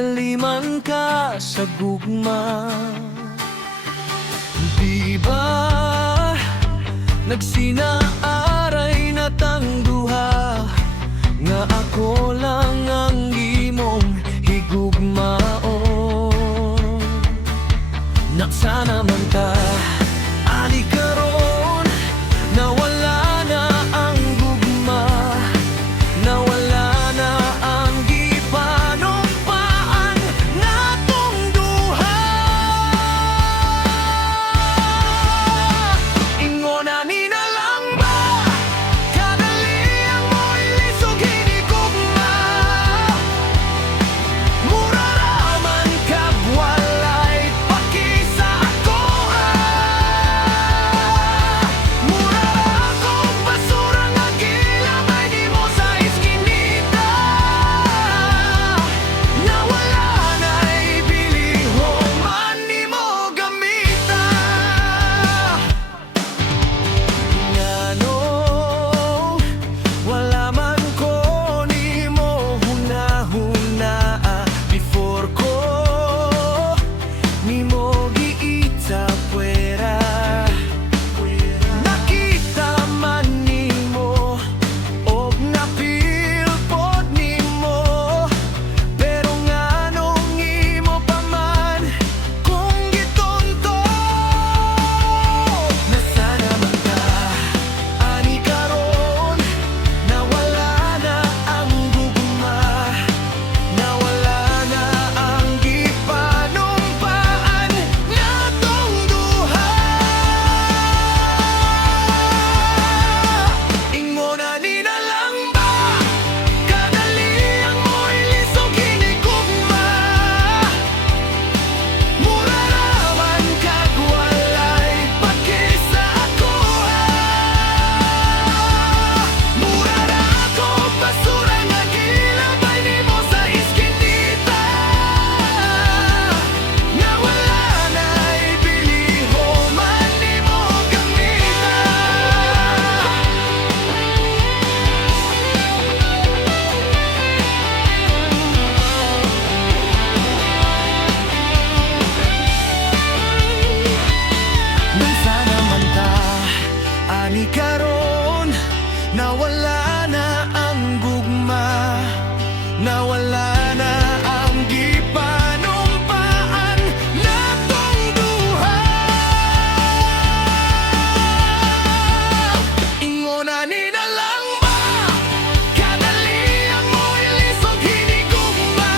daliman ka sa gugma. Di ba nagsinaaray na tang duha, nga ako lang ang imong higugmaon. Nagsana man ta ani karon, nawala na ang gugma, nawala na ang gipanumpaan natong duha. Ingona ni na lang ba kadali ang mo'y lisog hinigugma, mura raman kag walay paki sa ako. Mura ako basura nga gilamay nimo sa iskinita, nawala na'y bilihoman nimo gamita. Ngano wala man ko nimo hunahuna, before ko nimo giita puwera. Nakita man nimo og napil pod nimo, pero nganong imo pa man kung gitonto. Nasana man ka ani karon, nawala na ang gugma, nawala na ang gipanumpaan natong duha. Ingona ni na lang ba kadali ang mo'y lisog hinigugma, mura raman kag walay paki sa ako. Mura ra ako basura nga gilabay nimo sa iskinita, nawala na'y bilihoman nimo gamita. Nagsana man ta ani karon, nawala na ang gugma, nawala na ang gipanumpaan natong duha. Ingona ni na lang ba kadali ang mo'y lisog hinigugma,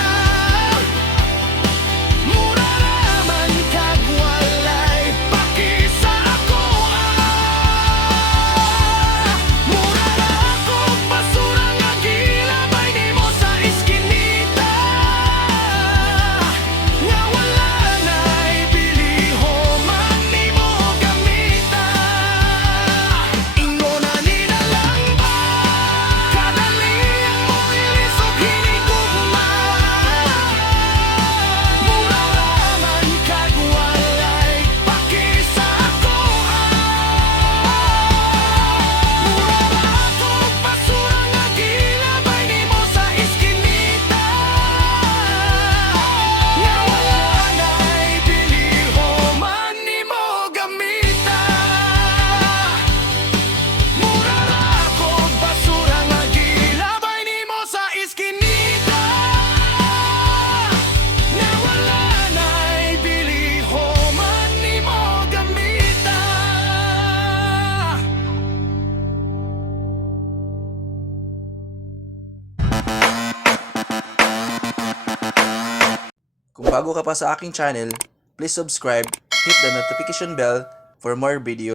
mura raman kag walay paki sa ako. Mura ra ako basura nga gilabay nimo sa iskinita, nawala na'y bilihoman nimo gamita. Ingona ni na lang ba kadali ang mo'y lisog hinigugma, mura raman kag walay paki sa ako. Mura ra ako basura nga gilabay nimo sa iskinita, nawala na'y bilihoman nimo gamita. Mura ra ako basura nga gilabay nimo sa iskinita, nawala na'y bilihoman nimo gamita. Kung bago ka pa sa aking channel, please subscribe, hit the notification bell for more videos.